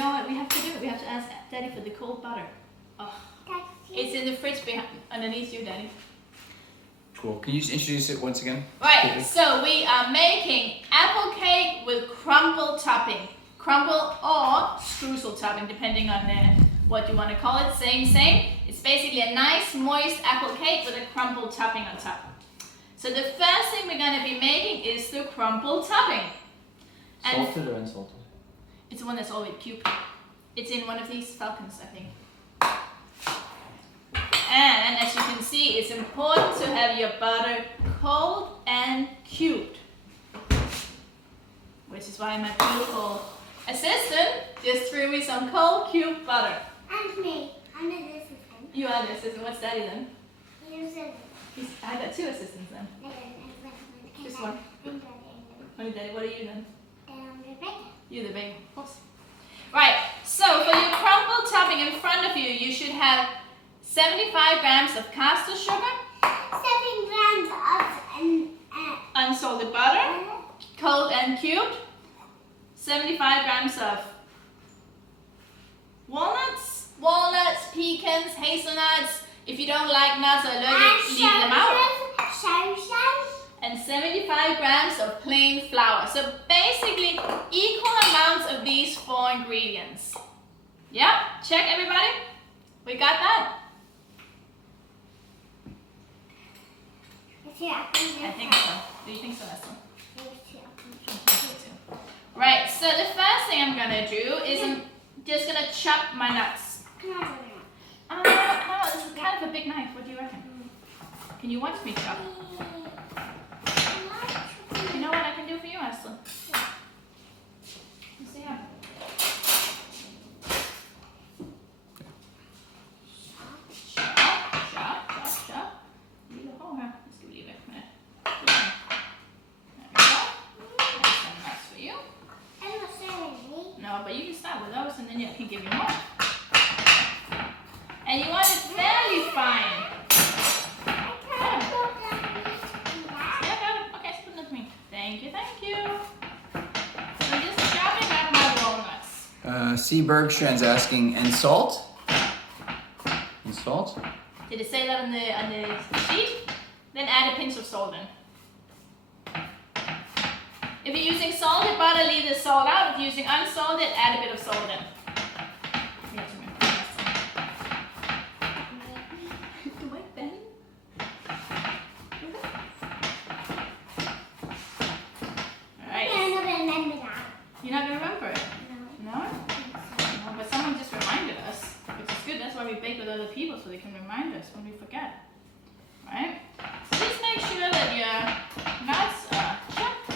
know what we have to do? We have to ask Daddy for the cold butter. Oh. It's in the fridge underneath you, Daddy. Cool. Can you just introduce it once again? Right, so we are making apple cake with crumble topping. Crumble or streusel topping, depending on what you want to call it. Same. It's basically a nice, moist apple cake with a crumble topping on top. So the first thing we're going to be making is the crumble topping. And salted or unsalted? It's the one that's already cubed. It's in one of these falcons, I think. And as you can see, it's important to have your butter cold and cubed. Which is why my beautiful assistant just threw me some cold cubed butter. And me. I'm the assistant. You are the assistant. What's Daddy then? You're I got two assistants then. Just one. Only Daddy. What are you then? You're the baker, of course. Right, so for your crumble topping in front of you, you should have 75 grams of caster sugar, 7 grams of unsalted butter, cold and cubed, 75 grams of walnuts, pecans, hazelnuts. If you don't like nuts or allergic, leave them out. And 75 grams of plain flour. So basically equal amounts of these 4 ingredients. Yeah, check everybody. We got that? I think so. Do you think so, Esther? Right, so the first thing I'm gonna do is I'm just gonna chop my nuts. I don't know, this is kind of a big knife. What do you reckon? Can you watch me chop? You know what I can do for you, Esther? Let's see how. Chop. Leave a hole here. Let's leave it a minute. There we go. There's some nuts for you. No, but you can start with those and then I can give you more. And you want it fairly fine. Thank you. So I'm just chopping up my walnuts. C. Bergstrand's asking, and salt? And salt? Did it say that on the sheet? Then add a pinch of salt in. If you're using salted butter, leave the salt out. If you're using unsalted, add a bit of salt in. You're not going to remember it? No. No? But someone just reminded us, which is good. That's why we bake with other people, so they can remind us when we forget. Right? So just make sure that your nuts are chopped.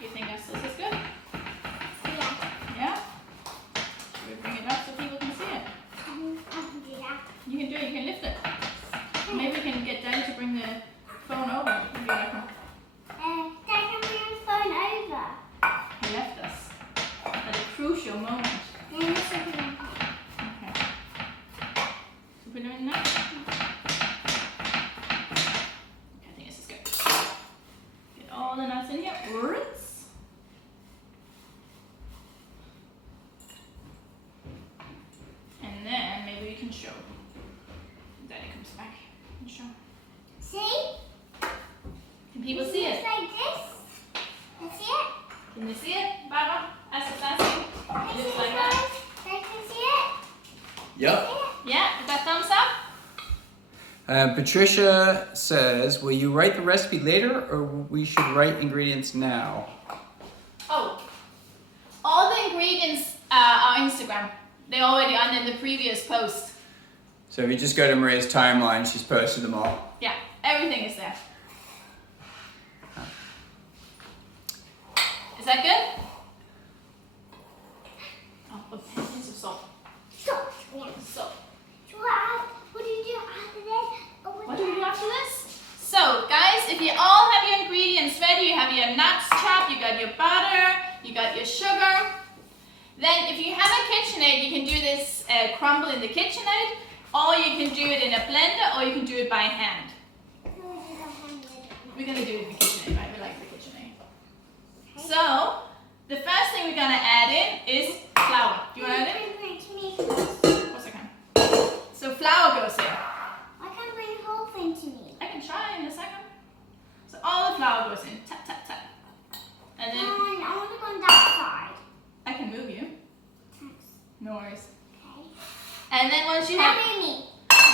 You think this is good? Yeah? Should we bring it up so people can see it? You can do it. You can lift it. Maybe we can get Daddy to bring the phone over. Maybe I can. Dad, can bring the phone over? He left us at a crucial moment. Yeah, this will be Okay. So put them in now. I think this is good. Get all the nuts in here. Rinse. And then maybe we can show. Daddy comes back and show. See? Can people see it? It's like this. You see it? Can you see it, Barbara? As it's asking. It looks like that. They can see it? Yep. Yeah, is that thumbs up? Patricia says, will you write the recipe later or we should write ingredients now? Oh, all the ingredients are Instagram. They're already on in the previous post. So if you just go to Maria's timeline, she's posted them all. Yeah, everything is there. Is that good? Oh, a pinch of salt. Salt. Yeah. Salt. So what do you do after this? What do we do after this? So, guys, if you all have your ingredients ready, you have your nuts chopped, you got your butter, you got your sugar. Then if you have a KitchenAid, you can do this crumble in the KitchenAid, or you can do it in a blender, or you can do it by hand. We're going to do it in the KitchenAid, right? We like the KitchenAid. So, the first thing we're gonna add in is flour. Do you want to add it? Bring it to me. Of course I can. So flour goes in. I can't bring the whole thing to me. I can try in a second. So all the flour goes in. Tap, tap, tap. And then I want to go on that side. I can move you. Thanks. No worries. Okay. And then once you Now have... move me.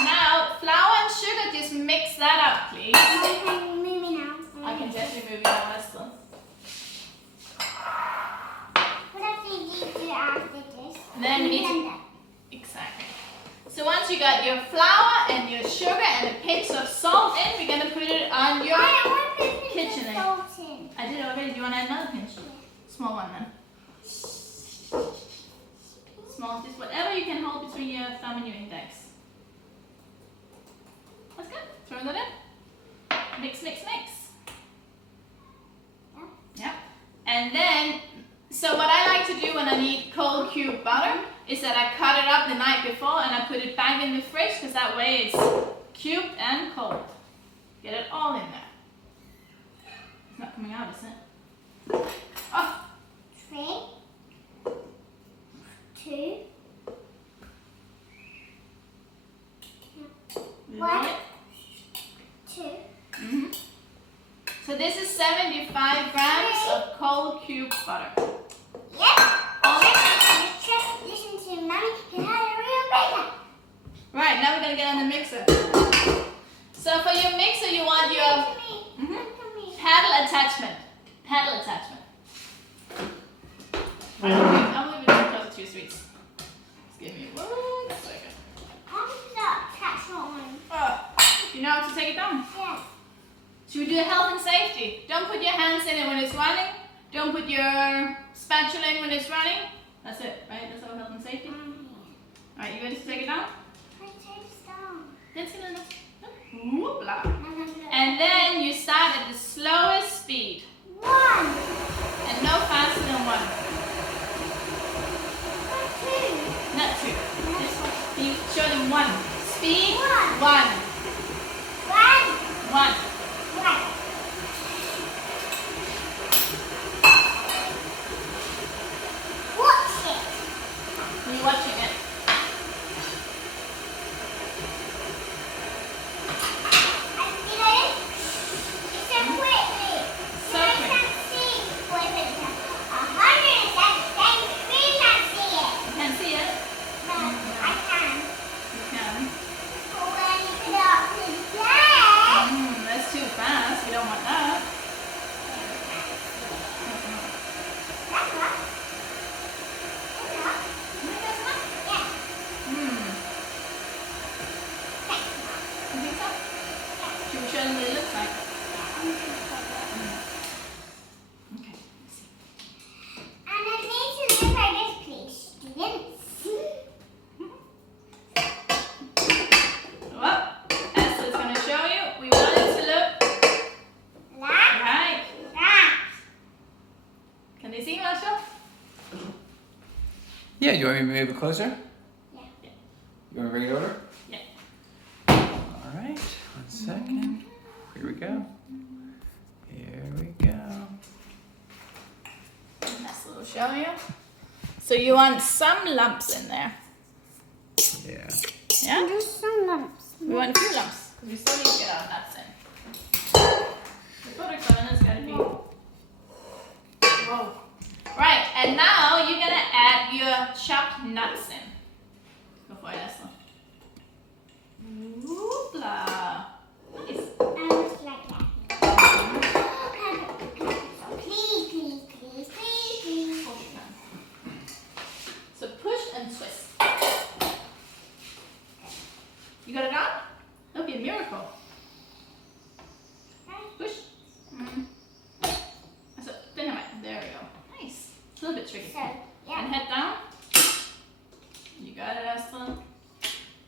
Now, flour and sugar, just mix that up, please. Okay, move me now. I can gently move you now, Esther. What else do you do after this? Then we need to... Blender. Exactly. So once you got your flour and your sugar and a pinch of salt in, we're going to put it on your... I want to put kitchen the egg. salt in. I did already. Do you want to add another pinch? Small one then. Small, just whatever you can hold between your thumb and your index. That's good. Throw that in. Mix, mix, mix. Yeah. And then, so what I like to do when I need cold cube butter is that I cut it up the night before and I put it back in the fridge because that way it's cubed and cold. Get it all in there. It's not coming out, is it? Oh, 3, 2, you One. know it? 2. Mm-hmm. So this is 75 grams of cold cube butter. Yep. Only? Just listen to Mommy. You had a real baker. Right, now we're going to get on the mixer. So for your mixer, you want your Come to me. Mhm. Come to me. paddle attachment. Paddle attachment. I'll move it closer to your sweets. Just give me 1 second. How does that catch on? Oh, you know how to take it down? Yes. Should we do health and safety? Don't put your hands in it when it's running. Don't put your spatula in when it's running. That's it, right? That's our health and safety. Alright, you ready to take it down? I take this down. Let's get enough. Whoopla. And And then you start at the slowest speed. 1. And no faster than 1. 2. Not 2. You show them 1. Speed. 1. 1. 1. 1. Watch it. You're watching it. I see it. It's a quickly. So I quick. can see. Wait, wait, wait. 100 we can see it. You can see it. No, I can. You can. But when you put it up to the desk, That's too fast. We don't want that. that's what. That's You think so? Should we show them what it looks like? Okay. Let's see. And it needs to look like this, please, students. Well, Esther's going to show you. We want it to look Like right. that. Can they see, Marshall? Yeah, you want me to move it closer? Yeah. You want to bring it over? Yeah. All right, 1 second. Here we go. Here we go. Esther will show you. So you want some lumps in there. Yeah. Yeah? Just some lumps. We want a few lumps because we still need to get our nuts in. The butter has got to be. Whoa. Right, and now you're gonna add your chopped nuts in. Go for it, Esther. Whoopla. Nice. Just like that. Please, please, please, please, please. Hold your tongue. So push and twist. You got it on? That'll be a miracle. Push. So, dynamite. There we go. Nice. A little bit tricky. So, And yeah. head down. You got it, Esther.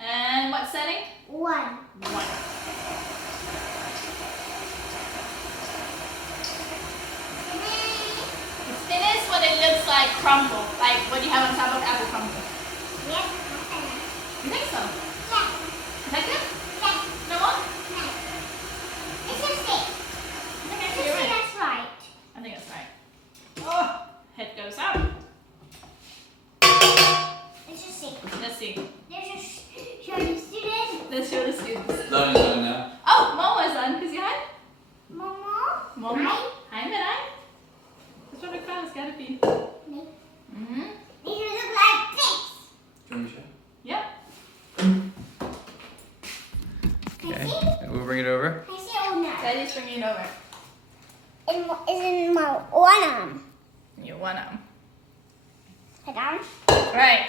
And what setting? 1. 1. It's finished when it looks like crumble, like what you have on top of apple crumble. Yes. You think so? Yeah. Is that good? Yeah. No more? No. It's just it. Okay, so Just you're say right. that's right. I think that's right. Många. Hej med dig. Jag tror du kan ska det bli. Nej. Mhm. These look like this. Do you want me to show? Ja. Okay. We'll bring it over. Can you see all now? Daddy's bringing it over. It's in my one arm. You one arm. Head on. Right.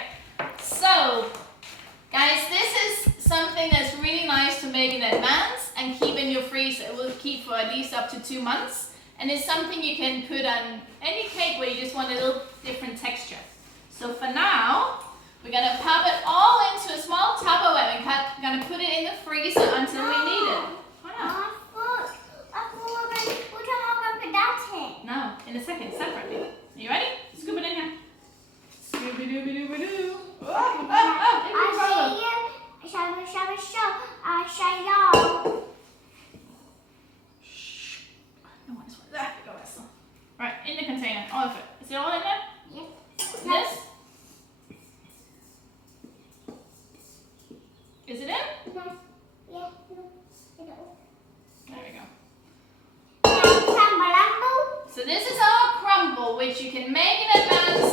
So, guys, this is something that's really nice to make in advance and keep in your freezer. It will keep for at least up to 2 months. And it's something you can put on any cake where you just want a little different texture. So for now, we're gonna pop it all into a small Tupperware and we're gonna put it in the freezer until we need it. Why not? I thought we're gonna put that in. No, in a second, separately. Are you ready? Scoop it in here. Scooby-dooby-dooby-doo. I see you. I show y'all. No one's there. Go, Esther. Right, in the container, all of it. Is it all in there? Yes. This? Is it in? No. Yeah. No. There we go. Crumble. So this is our crumble, which you can make in advance,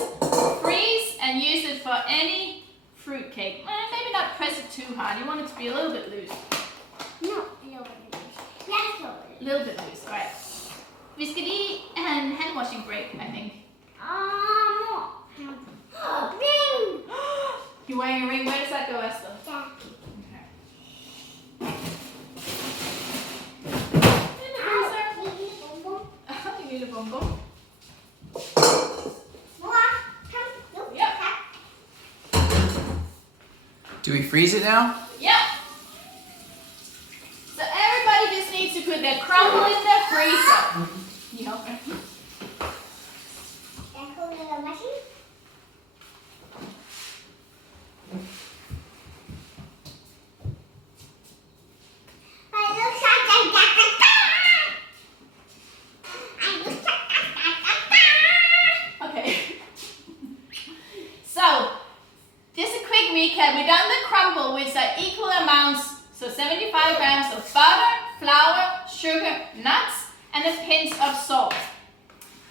freeze, and use it for any fruit cake. Maybe not press it too hard. You want it to be a little bit loose. No, a little bit loose. Yes, a little bit. A little bit loose, right. Vi ska do a hand washing break, I think. Ring. You're wearing a ring. Where does that go, Esther? Yeah. Okay. In the freezer. You need a bum bum. Yep. Do we freeze it now? Yep. So everybody just needs to put their crumble in their freezer. You help her? Okay. So, just a quick recap. We've done the crumble, which are equal amounts, so 75 grams of butter, flour, sugar, nuts, and a pinch of salt.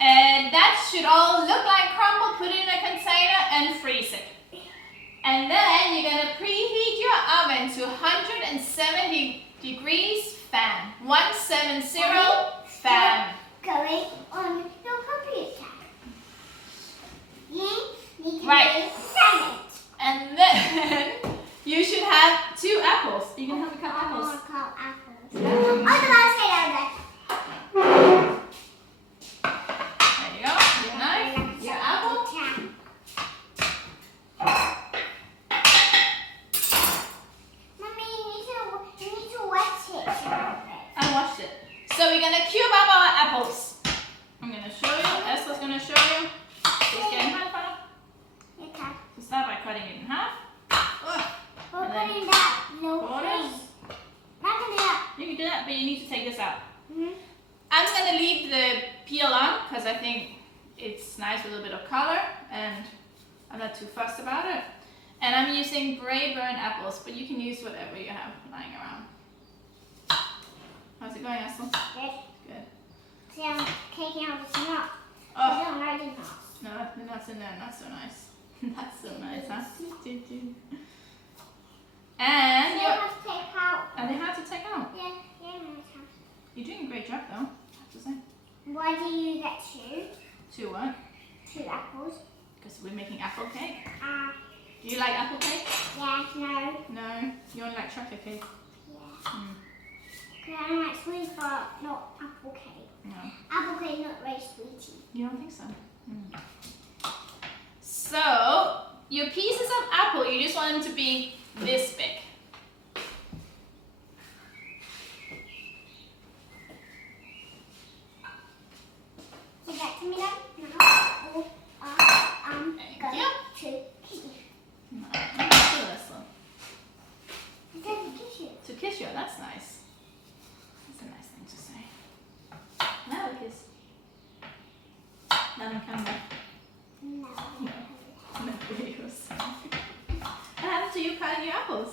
And that should all look like crumble. Put it in a container and freeze it. And then you're going to preheat your oven to 170 degrees fan. 170 fan. Going on your computer. Right. And then you should have 2 apples. You can have a cut apples. There you go. Your knife, your apple. Mommy, you need to wet it. I washed it. So we're gonna cube up our apples. I'm gonna show you. Esther's gonna show you. Just get in half. Okay. So start by cutting it in half. We're And then putting that no corners. Not gonna do that. You can do that, but you need to take this out. Mm-hmm. I'm gonna leave the peel on because I think it's nice with a little bit of color, and I'm not too fussed about it. And I'm using Braeburn apples, but you can use whatever you have lying around. How's it going, Esther? Good. Good. See, I'm taking out the nut. Oh, I'm already nuts. no, the nuts in there, not so nice. Not so nice, huh? And You you have to take out. are they hard to take out? Yeah, I have. You're doing a great job, though, I have to say. Why do you get 2? 2 what? 2 apples. Because we're making apple cake. Ah, Do you like apple cake? yeah, no. No. You only like chocolate cake? Yeah. Mm. Because I like sweet, but not apple cake. No. Apple cake not very sweetie. You don't think so? Mm. So, your pieces of apple, you just want them to be this big. Give that to me now. Now, I'm Thank going you. to kiss you. No, not too little. I said to kiss you. To kiss you, that's nice. That's a nice thing to say. Now a kiss. Now the camera. No. No videos. What happened to you cutting your apples?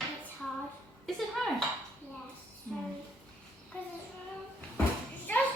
It's hard. Is it hard? Yes. Mm. Because it's just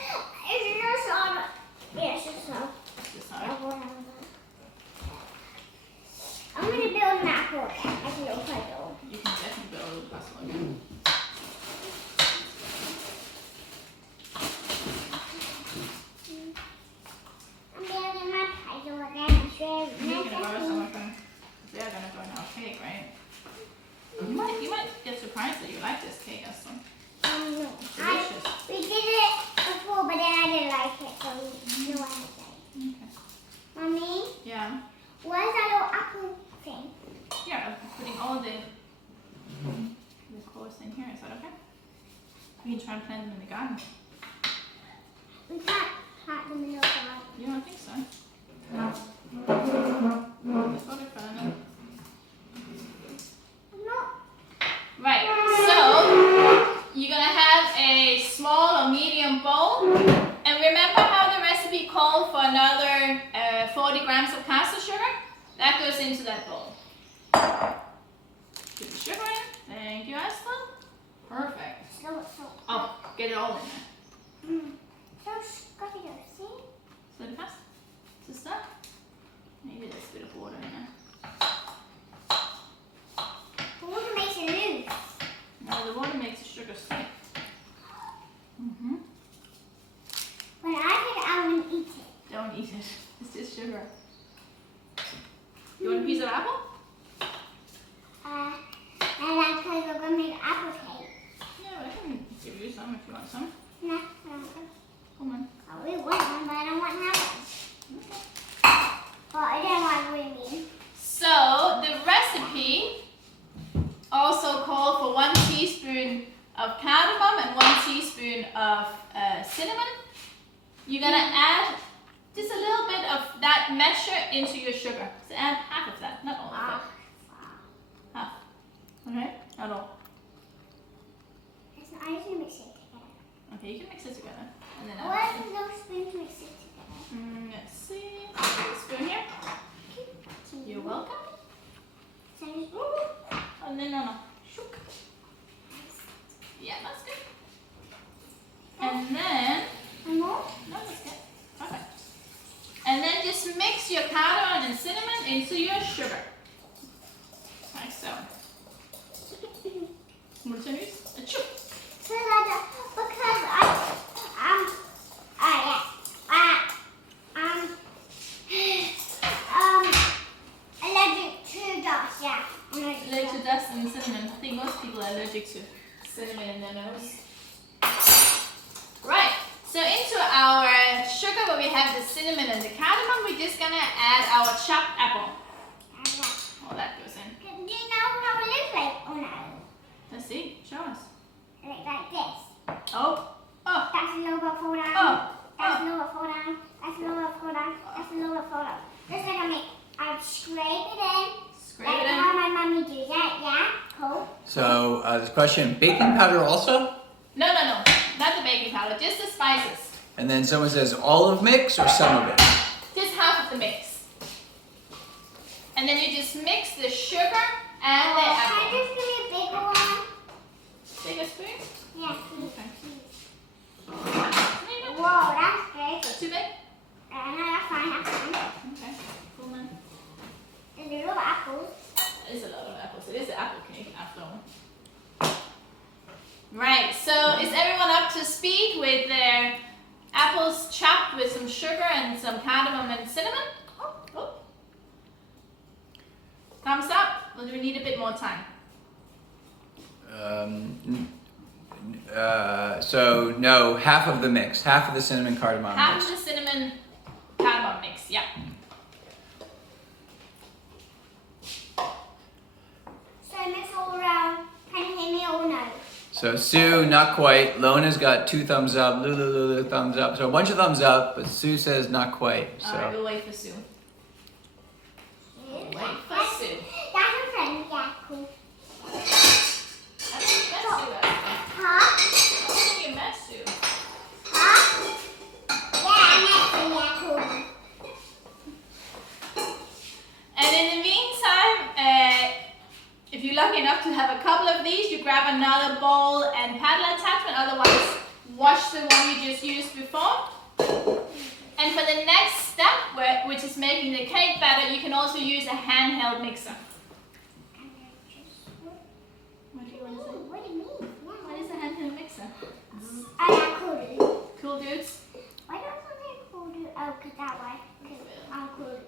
so you know what I'm saying. Okay. Mommy, Yeah. where's that little apple thing? Here, I'm putting all the cores in here. Is that okay? We can try and plant them in the garden. We can't plant them in the garden. You don't think so? Let's go to front. No. Right, so you're gonna have a small or medium bowl, and remember how the recipe called for another 40 grams of caster sugar? That goes into that bowl. Put the sugar in. Thank you, Esther. Perfect. So. Oh, get it all in there. So scruffy, see? So the fast. Sister? Maybe there's a bit of water in there. The water makes it loose. No, the water makes the sugar stick. Mm-hmm. When I take it out and eat it. Don't eat it. It's just sugar. You want a piece of apple? And that's because we're going to make apple cake. Yeah, but I can give you some if you want some. No. Come on. I really want one, but I don't want that one. Okay. Well, I don't want green. So the recipe also called for 1 teaspoon of cardamom and 1 teaspoon of cinnamon. You're gonna add just a little bit of that mixture into your sugar. So add half of that, not all of it. Half. Okay? Not all. I just need to mix it together. Okay, you can mix it together. And then What add. is no spoon to mix it together? Let's see. Put a spoon here. You're welcome. So I just, Oh, no. Shook. Yeah, that's good. And then, and more? no, that's good. Perfect. And then just mix your cardamom and cinnamon into your sugar. Like so. More tennis? A chook. So that, because allergic to dust, yeah. Allergic to dust and cinnamon. I think most people are allergic to cinnamon in their nose. Right. So into our sugar where we have the cinnamon and the cardamom, we're just gonna add our chopped apple. All that goes in. Do you know how it looks like? Oh no. Let's see. Show us. Like this. Oh. Oh. That's a little bit fall down. Oh. That's a little bit fall down. That's a little bit fall down. That's a little bit fall down. Just like I scrape it in. Scrape Like it in. how my mommy do that. Yeah. Cool. So this question, baking powder also? No. Not the baking powder. Just the spices. And then someone says olive mix or some of it? Just half of the mix. And then you just mix the sugar and the Can apple. I just give me a bigger one? Bigger spoon? Yeah, please. Okay. Whoa, that's big. Is that too big? No, that's fine. That's fine. Okay. Cool, man. There's a little apple. That is a lot of apples. It is an apple cake after all. Right, so is everyone up to speed with their apples chopped with some sugar and some cardamom and cinnamon? Oh. Thumbs up, or do we need a bit more time? So no, half of the mix, half of the cinnamon cardamom Half mix. of the cinnamon cardamom mix, yeah. So I mix all around. Can you hear me or no? So Sue, not quite. Lona's got 2 thumbs up. Lulu, thumbs up. So a bunch of thumbs up, but Sue says not quite. All right, So we'll wait for Sue. Wait for Sue. That's a friend. Yeah, cool. That's Sue. Huh? I think you met Sue. Huh? Yeah, yeah, cool. And in the meantime, if you're lucky enough to have a couple of these, you grab another bowl and paddle attachment. Otherwise, wash the one you just used before. And for the next step, which is making the cake batter, you can also use a handheld mixer. What do you want to say? What do you mean? What is a handheld mixer? Cool dude. Cool dudes? Why don't I say cool dude? Oh, cause that way. Cause I'm cool dude.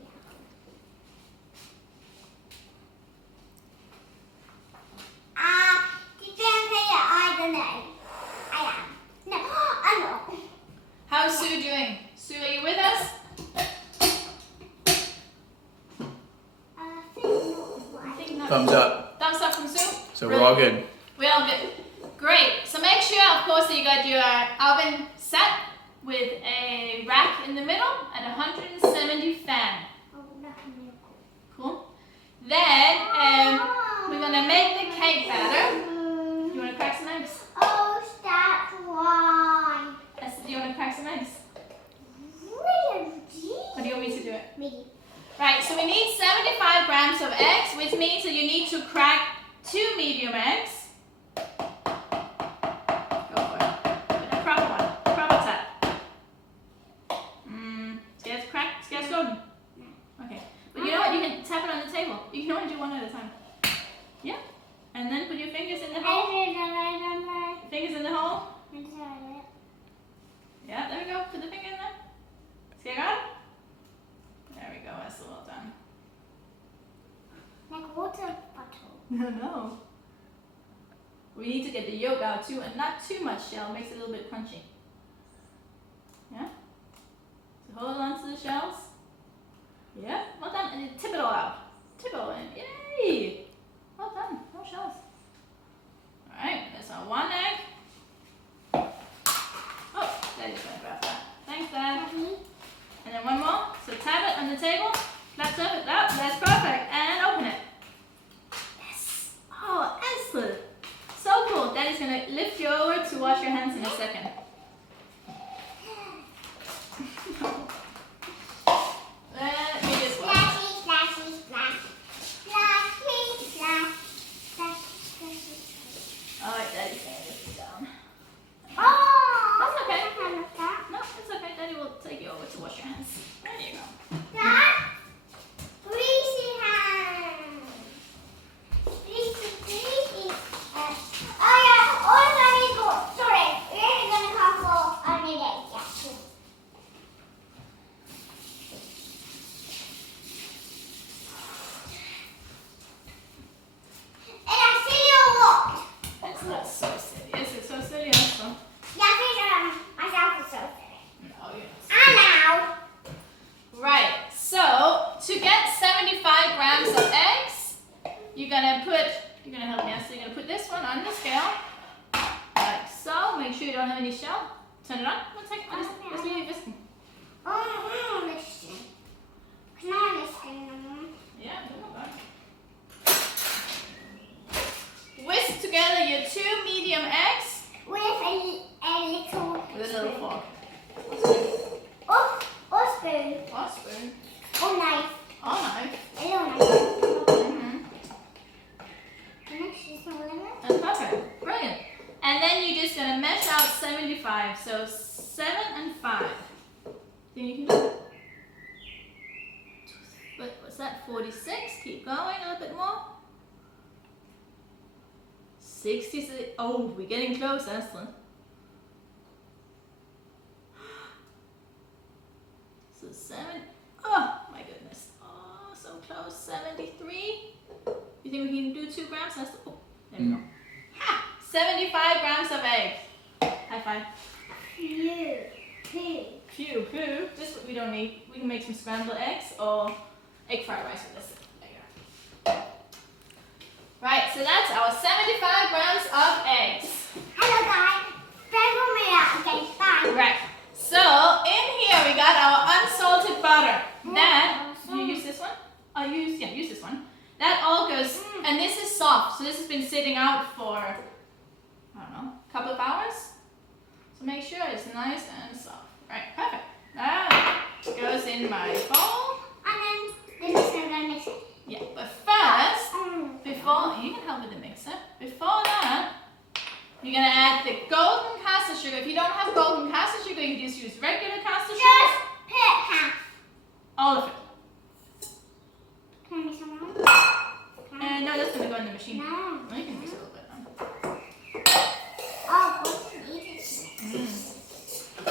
Did you say I don't know? I am. No, I know. How's Sue doing? Sue, are you with us? I think not. Thumbs up. Thumbs up from Sue? So we're all good. We're all good. Great. So make sure, of course, that you got your oven set with a rack in the middle at 170 fan. Cool. Then we're gonna make the cake batter. You wanna crack some eggs? Oh, stop one. Do you wanna crack some eggs? Or do you want me to do it? Me. Right. So we need 75 grams of eggs, which means that you need to crack 2 medium eggs. Go for it. With a proper one. Proper tap. Scared to crack? Scared to go? Okay. But you know what? You can tap it on the table. You can only do one at a time. Yeah. And then put your fingers in the hole. Fingers in the hole. Yeah, there we go. Put the finger in there. See, I got it? There we go. That's well done. Like water bottle. No. We need to get the yolk out too, and not too much shell. Makes it a little bit crunchy. Yeah? So hold on to the shells. Yeah, well done. And then tip it all out. Tip it all in. Yay! Well done. No shells. Alright, that's our one egg. Oh, Daddy's gonna grab that. Thanks, Dad. And then one more. So tap it on the table. Flat surface. Oh, that's perfect. And open it. Yes. Oh, excellent. So cool. Daddy's gonna lift you over to wash your hands in a second. Let me just wash. Splashy, splashy, splash. Splashy, splash. Splash, splashy, splash. Alright, Daddy's gonna lift you down. Oh! That's okay. I can look that. No, it's okay. Daddy will take you over to wash your hands. There you go. Dad? Greasy hands. Greasy, greasy. Oh yeah, also I need to go. Sorry, we're gonna come for a minute. Yeah. And I see you a lot. It's not so silly. Is it so silly also? Yeah, I think myself is so silly. No, you're not. I know. Right, so to get 75 grams of eggs, you're gonna help me out. So you're gonna put this one on the scale, like so. Make sure you don't have any shell. Turn it on. One second. Just leave it whisking. Oh, listen. Can I listen? Yeah, come on. Whisk together your 2 medium eggs With a little. with a little fork. Or spoon. Or spoon. Or knife. Or knife. A little knife. Mm-hmm. Can I choose a lemon? That's perfect. Brilliant. And then you're just gonna mesh out 75. So 7 and 5. Think you can do it? But what's that? 46. Keep going a little bit more. 66. Oh, we're getting close, Aslan. So 7. Oh my goodness. Oh, so close. 73. You think we can do 2 grams? That's oh, there we go. Ha! 75 grams of egg. High five. Phew, phew. This we don't need. We can make some scrambled eggs or egg fried rice with this. There you go. Right, so that's our 75 grams of eggs. Hello guys. Favor me out again. Bye. Right. So in here we got our unsalted butter. That you use this one? Use this one. That all goes, and this is soft. So this has been sitting out for I don't know, a couple of hours. So make sure it's nice and soft. Right, perfect. That goes in my bowl. And then this is gonna mix it. Yeah, but first, before you can help with the mixer. Before that, you're gonna add the golden caster sugar. If you don't have golden caster sugar, you can just use regular caster sugar. Just put half. All of it. Can I mix some more? No, that's gonna go in the machine. No. Oh, you can mix a little bit. Oh, what's it?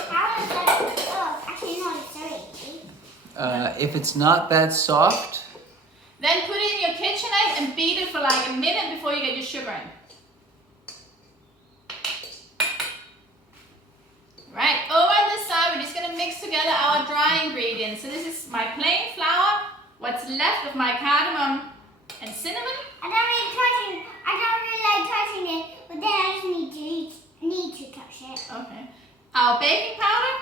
How is that? Oh, actually no, it's very easy. If it's not that soft, Then put it in your KitchenAid and beat it for like a minute before you get your sugar in. Right, over on this side, we're just gonna mix together our what's left of my cardamom and cinnamon. I don't really like touching it, but then I just need to touch it. Okay. Our baking powder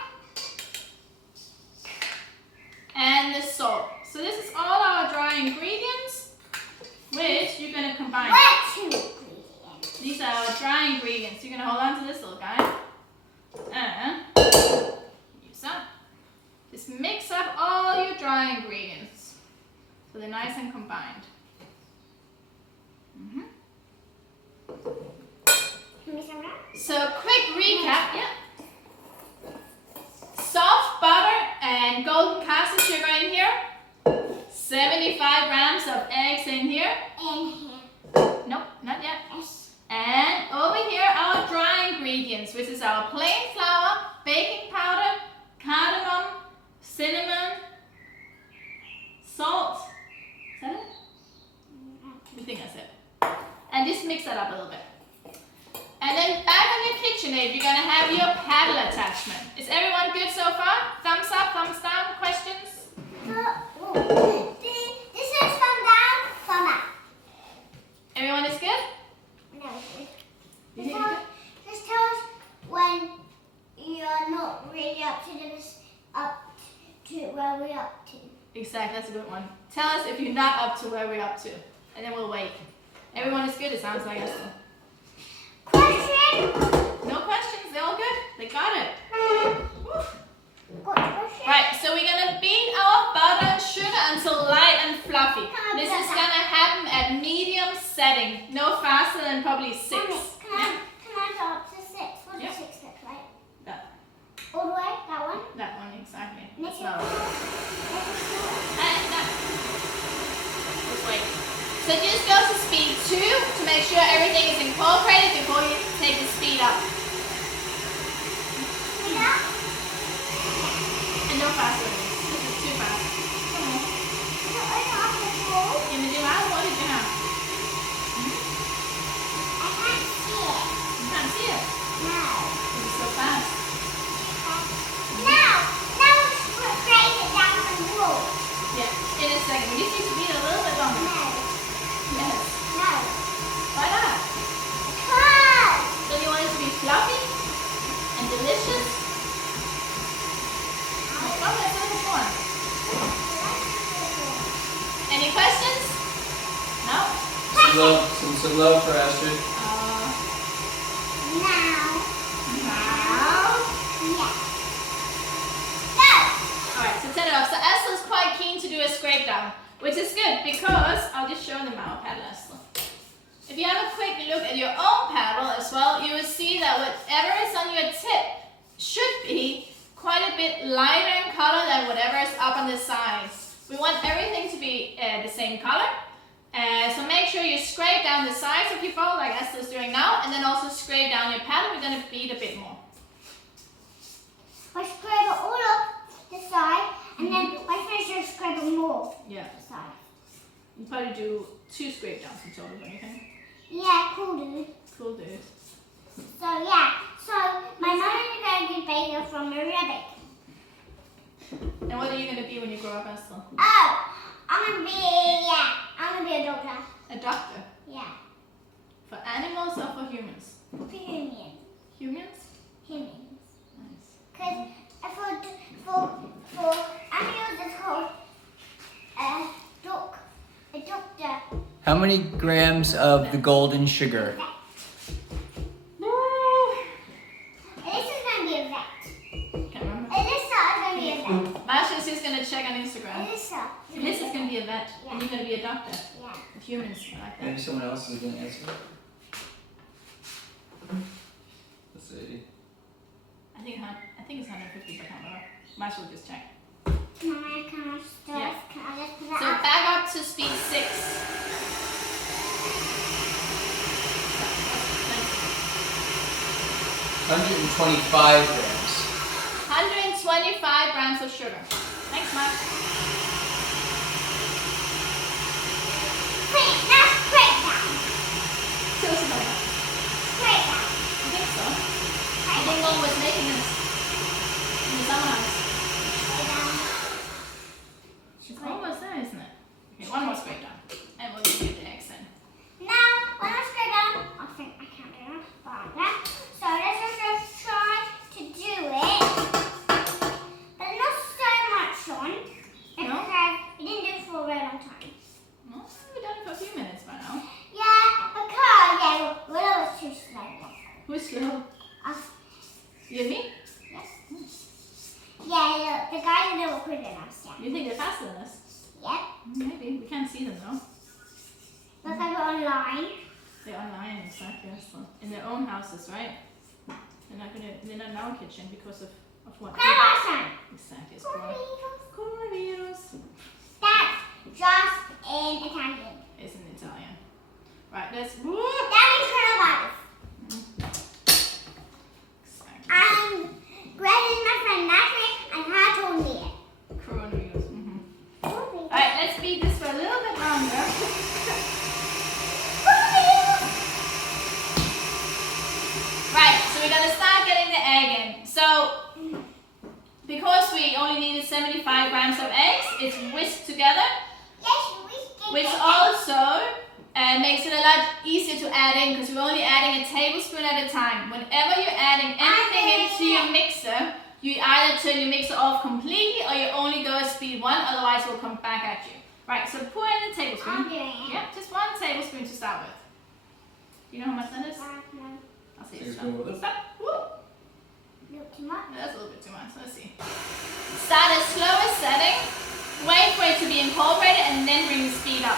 and the salt. So this is all our dry ingredients, which you're going to combine. What 2 ingredients? These are our dry ingredients. You're going to hold on to this little guy. And use that. Just mix up all your dry ingredients so they're nice and combined. So quick recap, yeah. Soft butter and golden caster sugar in here. 75 grams of eggs in here. In here. Nope, not yet. Yes. And over here our dry ingredients, which is our plain flour, baking powder, cardamom, cinnamon, salt. Is that it? I think that's it. And just mix that up a little bit. And then back on your KitchenAid, you're going to have your paddle attachment. Is everyone good so far? Thumbs up, thumbs down, questions? This is thumb down, thumb up. Everyone is good? No. You think you're good? Just tell us when you're not really up to where we're up to. Exactly, that's a good one. Tell us if you're not up to where we're up to, and then we'll wait. Everyone is good, it sounds like us. Question? No questions, they're all good. They got it. Got a question? Right, so we're going to beat our butter and sugar until light and fluffy. This is going to happen at medium setting, no faster than probably 6. Mommy, can I go up to 6? What does Yep. 6 look like? That, All the way? That one? that one, exactly. Next That's not one. all. And that. Just wait. So just go to speed 2 to make sure everything is incorporated before you take the speed up. See that? And no faster. This is too fast. Come on. No, I don't have the ball. You gonna do that? What did you have? I can't see it. You can't see it. No. This is so fast. Now let's raise it down from the wall. Yeah, in a second. We just need to beat it a little bit longer. No. Yes. No. Why not? Because. So you want it to be fluffy and delicious? Oh, that's number 4. Any questions? No? Some love for Astrid. Now. Yes. Alright, so turn it off. So Esther's quite keen to do a scrape down, which is good because I'll just show them our paddle, Esther. If you have a quick look at your own paddle as well, you will see that whatever is on your tip should be quite a bit lighter in color than whatever is up on the sides. We want everything to be the same color. So make sure you scrape down the sides of your bowl like Esther's doing now, and then also scrape down your paddle. We're going to beat a bit more. I scrape it all up the side, and then I finish I scrape it more. Yeah. The side. You probably do 2 scrape downs in total, don't you think? Yeah, cool, dude. Cool, dude. So yeah, so my mom is going to be baker from a rabbit. And what are you going to be when you grow up, Esther? Oh, I'm gonna be a doctor. A doctor. Yeah, For animals or for humans? for humans. Humans? Humans. Nice. Because for animals it's called a doctor. How many grams of the golden sugar? Alyssa's gonna be a vet. Can't remember. Alyssa is gonna be a vet. Masha's just going to check on Instagram. Alyssa. Alyssa's going to be a vet, Yeah. and you're going to be a doctor. Yeah. With humans, I like that. Maybe someone else is going to answer. Let's see. I think it's 150, but I can't remember. Masha will just check. Can I just Yeah. put So that up? back up to speed 6. 125 grams. 125 grams of sugar. Thanks, Mash. Quick, now scrape down. Tell us about that. Scrape down. I think so. I think Mom was making this in the summer house. Scrape down. It's almost there, isn't it? But the guys are quicker than us, yeah. You think they're faster than us? Yep. Maybe. We can't see them though. Look, I go online. They're online, exactly. So in their own houses, right? They're not in our kitchen because of what? Coronavirus. Exactly. It's Coronavirus. coronavirus. That's just in Italian. It's in Italian. Right, let's. That means coronavirus. Exactly. Greg is my friend Natalie, and her told me it. Coronavirus. Alright, let's beat this for a little bit longer. Right, so we're gonna start getting the egg in. So, because we only needed 75 grams of eggs, it's whisked together, which also makes it a lot easier to add in because we're only adding a tablespoon at a time. Whenever you're adding anything into your mixer, you either turn your mixer off completely or you only go at speed 1, otherwise it will come back at you. Right, so pour in the tablespoon. I'm doing it. Yep, just 1 tablespoon to start with. Do you know how much that is? I'll see you. Stop. Woo. Look too much. That's a little bit too much. Let's see. Start at slowest setting. Wait for it to be incorporated and then bring the speed up.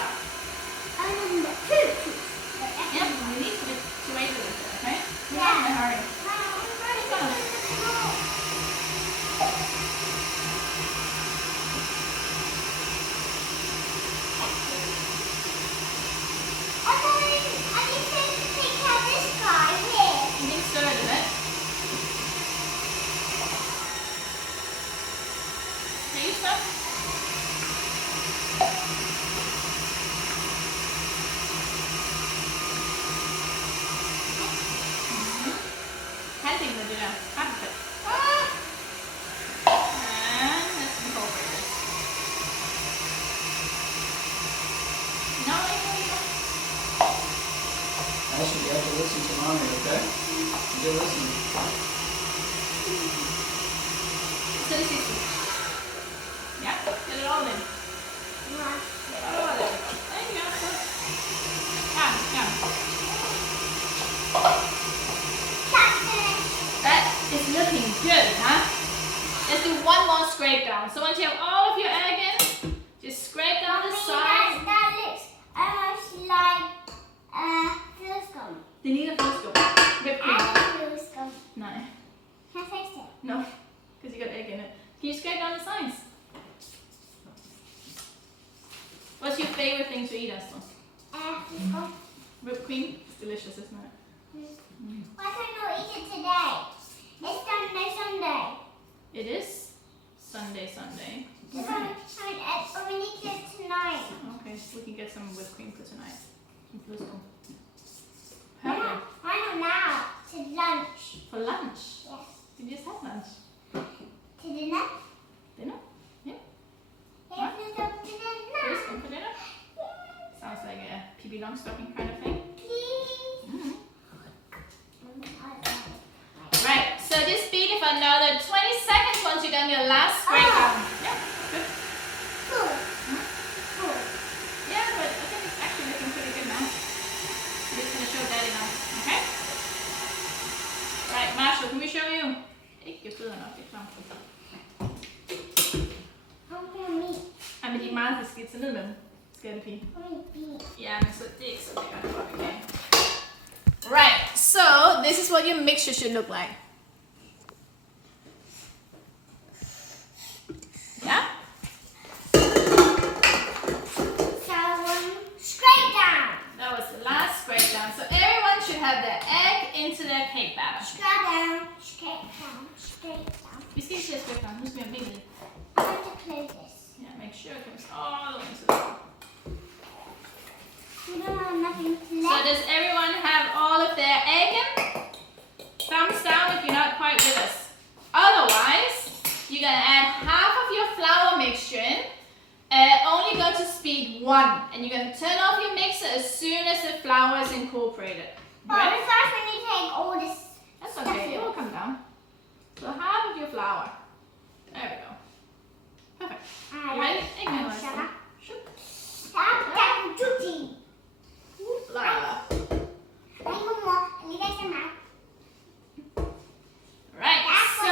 Yep, we need to wait a little bit, okay? We're not in a hurry. Keep going. You can stir it a bit. Can you stir? Helping with it. Half it. And let's incorporate this. No, you don't. Ashley, you have to listen to mommy, okay? You're listening. So this is. Yeah, get it all in. Get it all in. There you go. Come. That is looking good, huh? Let's do 1 more scrape down. So once you have all of your egg in, just scrape down the sides. That looks almost like fluid gum. They need a full scoop. Whipped cream. Fluid gum. No. Can I taste it? No, because you got egg in it. Can you scrape down the sides? What's your favorite thing to eat, Aston? Whipped cream? It's delicious, isn't it? Why can't I eat it today? It's Sunday. It is Sunday. We need it tonight. Okay, so we can get some whipped cream for tonight. Let's go. Why Perfect. not now? To lunch. For lunch? Yes. You just had lunch. To dinner? Dinner? Yeah. Yes, let's go to dinner. Please come for dinner? Sounds like a PB Longstocking kind of thing. Please. Mm-hmm. Right, so just beat it for another 20 seconds once you've done your last scrape down. Yeah, good. Cool. Yeah, but I think it's actually looking pretty good now. I'm just going to show Daddy now, okay? Right, Marshall, can we show you? Ikke fødderne op, det er klart. Men de er meget beskidt, så ned med dem, skattepige. Ja, men så det er ikke så lækkert. Okay. Right, so this is what your mixture should look like. Yeah? So, scrape down. That was the last scrape down. So everyone should have their egg into their cake batter. Scrape down. Vi skal ikke scrape down, nu skal vi have vinkel. I'm going to close this. Yeah, make sure it comes all the way to the top. We don't have nothing So left. does everyone have all of their egg in? Thumbs down if you're not quite with us. Otherwise, you're going to add half of your flour mixture in. Only go to speed 1. And you're going to turn off your mixer as soon as the flour is incorporated. Ready? First we need to take all this. That's okay, it will come down. So half of your flour. There we go. Perfect. You ready? Egg mix. Shoot. Lila. Right, so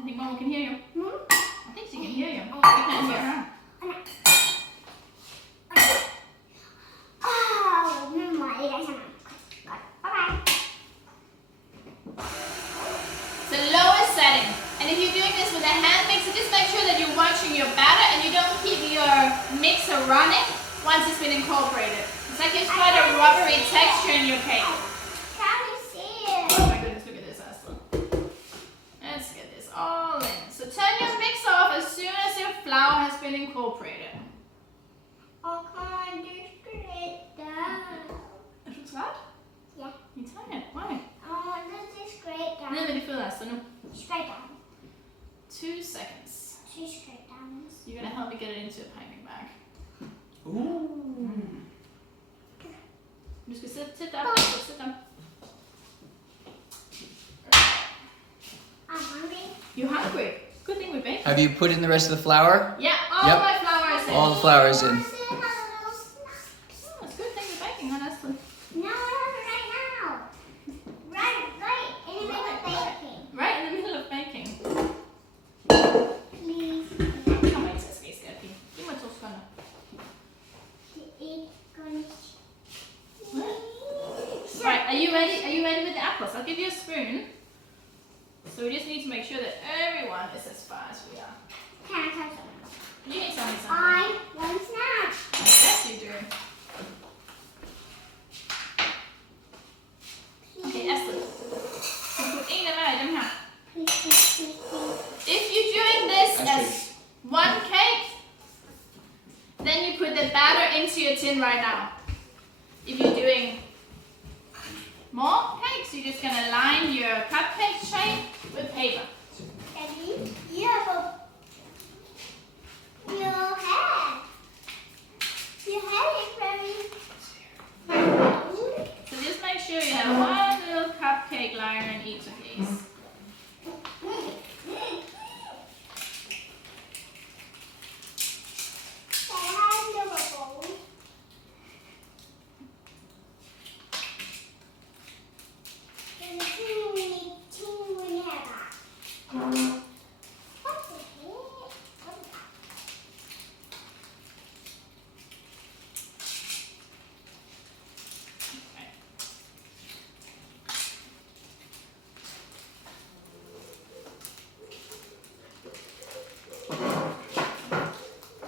I think Mama can hear you. Mom? I think she can hear you. We can't hear her. Oh, Mama, you guys are not. Bye-bye. It's the lowest setting. And if you're doing this with a hand mixer, just make sure that you're watching your batter and you don't keep your mixer running once it's been incorporated. It's like it's quite a rubbery texture in your cake. Can we see it? Oh my goodness, look at this, Aslan. Let's get this all in. So turn your mixer off as soon as your flour has been incorporated. Oh, can I just grate down? Is that? Yeah. You turn it. Why? Oh, let's just grate down. No, men full Aslan. Straight down. 2 seconds. Just straight down. You're gonna help me get it into a piping bag. Ooh. I'm just gonna sit down. Sit down. I'm hungry. You hungry? Good thing we baked. Have you put in the rest of the flour? Yeah, all Yep. my flour is in. All the flour is in. I want to have a little snack. Oh, it's a good thing we're baking, honestly. No, right now. Right in the middle of baking. Right in the middle of baking. Please. Kan man inte säga smiska till. Det var torskarna. Right, are you ready? Are you ready with the apples? I'll give you a spoon. So we just need to make sure that everyone is as far as we are. Can I touch them? You need to tell me something. I want snack. I bet you do. Okay, Esther. So put in the här. If you're doing this as one cake, then you put the batter into your tin right now. If you're doing more cakes, you're just gonna line your cupcake shape with paper. Daddy, you have your hair. Your hair is very. So just make sure you have one little cupcake liner in each of these.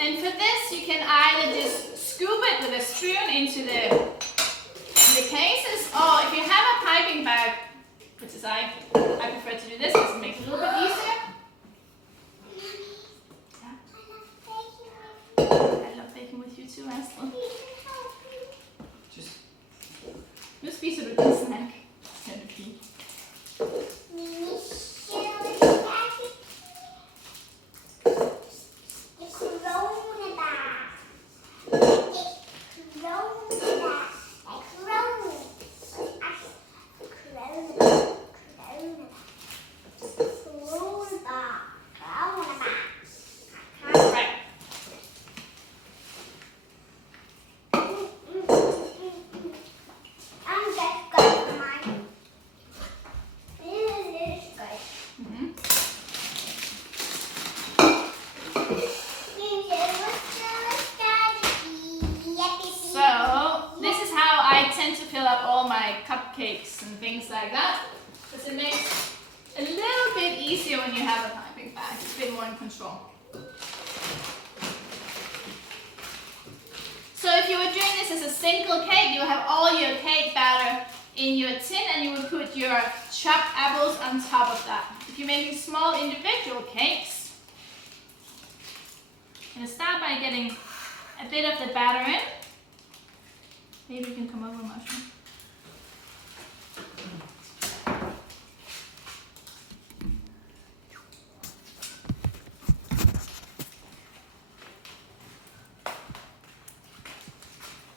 And for this, you can either just scoop it with a spoon into the cases, or if you have a piping bag, which is I prefer to do this because it makes it a little bit easier. I love baking with you too, Aslan. Just Nu spiser du din snack. Ska du fint. Right. Mhm. So this is how I tend to fill up all my cupcakes and things like that, because it makes it a little bit easier when you have a piping bag. It's a bit more in control. So if you were doing this as a single cake, you would have all your cake batter in your tin and you would put your chopped apples on top of that. If you're making small individual cakes, I'm going to start by getting a bit of the batter in. Maybe you can come over, Mushroom.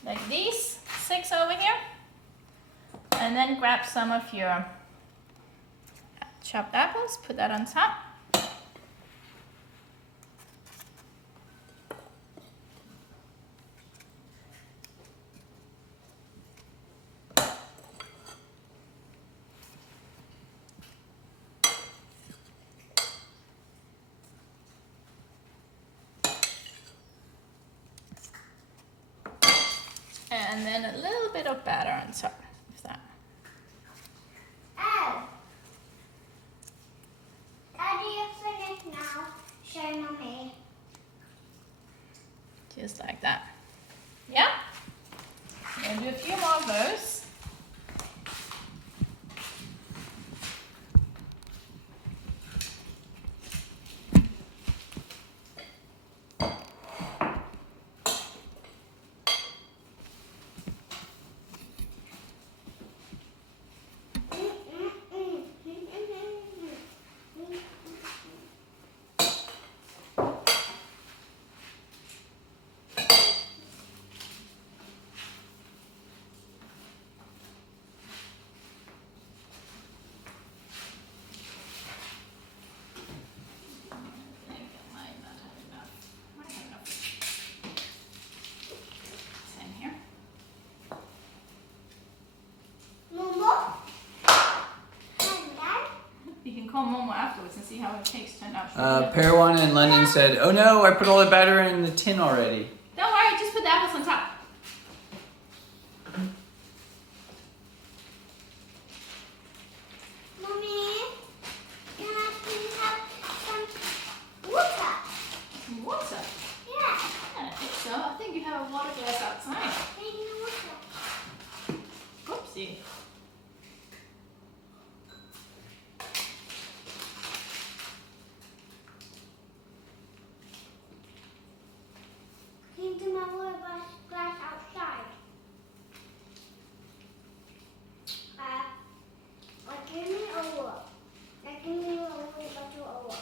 Like these 6 over here. And then grab some of your chopped apples, put that on top. and then a little bit of batter on top of that. Oh. Daddy, you're finished now. Show Mommy. Just like that. Yeah? I'm gonna do a few more of those. Call Momo afterwards and see how her cakes turned out. Parawana in London said, "Oh no, I put all the batter in the tin already." Don't worry, just put the apples on top. Mommy, can I please have some water? Some water? Yeah. I don't think so. I think you have a water glass outside. Maybe water. Oopsie. Came to my water glass outside. Give me a water. Give me a water bottle of water.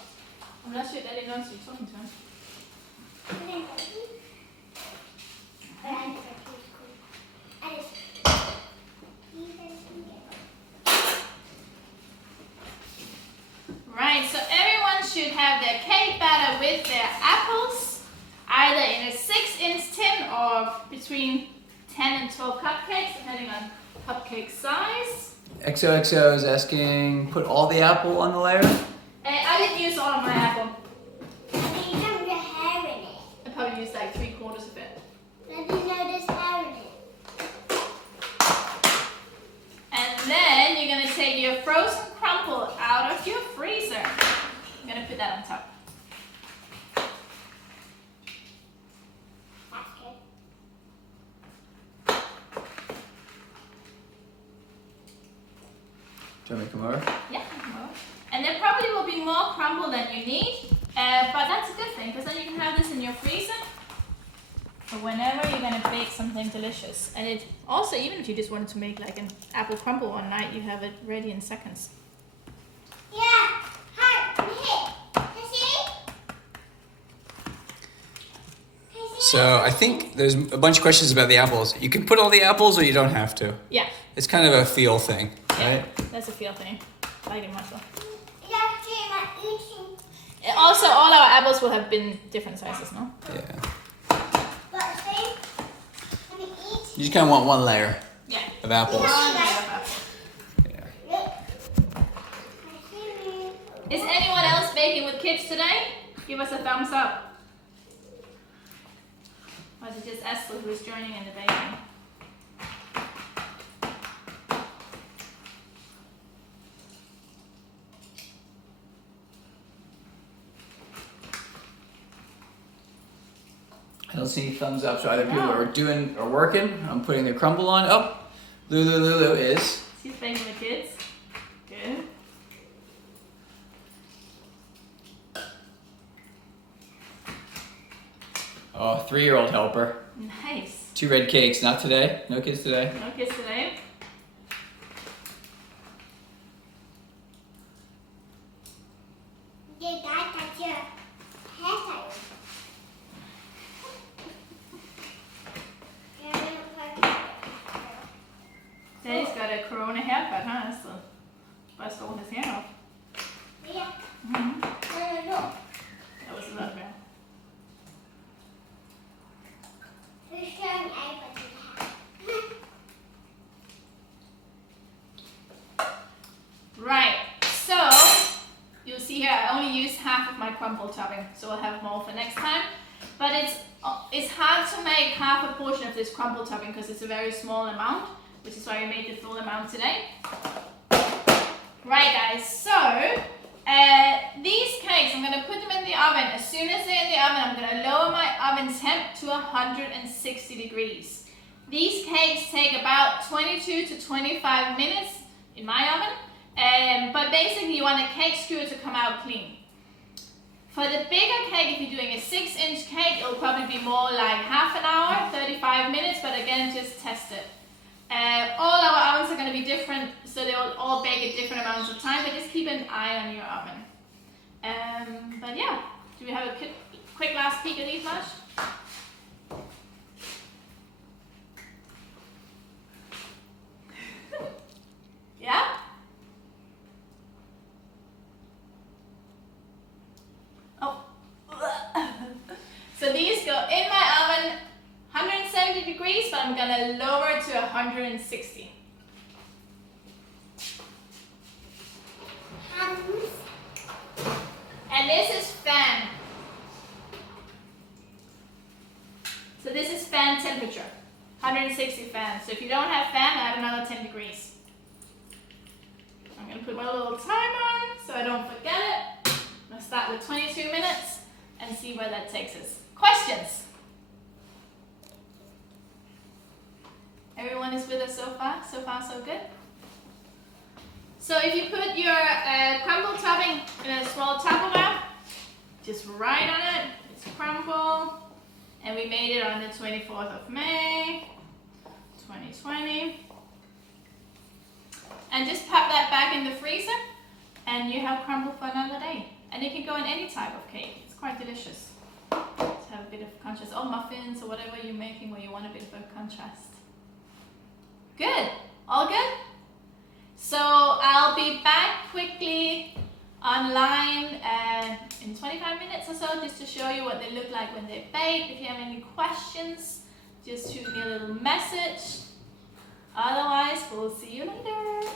I'm not sure Daddy knows you're talking to him. Right, so everyone should have their cake batter with their apples, either in a 6-inch tin or between 10 and 12 cupcakes, depending on cupcake size. XOXO is asking, put all the apple on the layer? I didn't use all of my apple. You don't get hair in it. I probably used like 3/4 of it. Daddy, no, there's hair in it. And then you're going to take your frozen crumble out of your freezer. I'm going to put that on top. That's good. Do you want me to come over? Yeah, well. And there probably will be more crumble than you need, but that's a good thing because then you can have this in your freezer for whenever you're going to bake something delicious. And it also, even if you just wanted to make like an apple crumble one night, you have it ready in seconds. Yeah. Hi, I'm here. Can you see? Can you see? So I think there's a bunch of questions about the apples. You can put all the apples or you don't have to. Yeah, It's kind of a feel thing, right? that's a feel thing. Like it muscle. Yeah, see, my eating. Also, all our apples will have been different sizes, no? Yeah. But see, I'm eating. You just kind of want one layer Yeah. of apples. Yeah. Yeah. Look. I see me. Is anyone else baking with kids today? Give us a thumbs up. Or is it just Esther who is joining in the baking? I don't see any thumbs up, so either people No. are doing or working. I'm putting the crumble on. Oh, Lulu is. She's baking with kids. Good. Oh, 3-year-old helper. Nice. 2 red cakes. Not today. No kids today. No kids today. Did I touch your hairstyle? Daddy's got a Corona haircut, huh? That's the bust all his hair off. Yeah. Mm-hmm. No. That was a lot better. Who's showing everybody Right. So you'll see here I only used half of my crumble topping, so I'll have more for next time. but it's hard to make half a portion of this crumble topping because it's a very small amount, which is why we made the full amount today. Right guys, so these cakes, I'm going to put them in the oven. As soon as they're in the oven, I'm going to lower my oven temp to 160 degrees. These cakes take about 22 to 25 minutes in my oven, but basically you want a cake skewer to come out clean. For the bigger cake, if you're doing a 6-inch cake, it'll probably be more like half an hour, 35 minutes, but again, just test it. All our ovens are going to be different, so they'll all bake at different amounts of time, but just keep an eye on your oven. But yeah, do we have a quick last peek at these, Marsh? Yeah? Oh. So these go in my oven 170 degrees, but I'm gonna lower it to 160. And this is fan. So this is fan temperature, 160 fan. So if you don't have fan, add another 10 degrees. I'm gonna put my little timer on so I don't forget it. I'm gonna start with 22 minutes and see where that takes us. Questions? Everyone is with us so far? So far, so good? So if you put your crumble topping in a small Tupperware, just write on it, it's crumble, and we made it on the 24th of May, 2020. And just pop that back in the freezer, and you have crumble for another day. And it can go in any type of cake. It's quite delicious. Just have a bit of contrast, or muffins, or whatever you're making where you want a bit of a contrast. Good, all good? So I'll be back quickly online in 25 minutes or so, just to show you what they look like when they're baked. If you have any questions, just shoot me a little message. Otherwise, we'll see you later.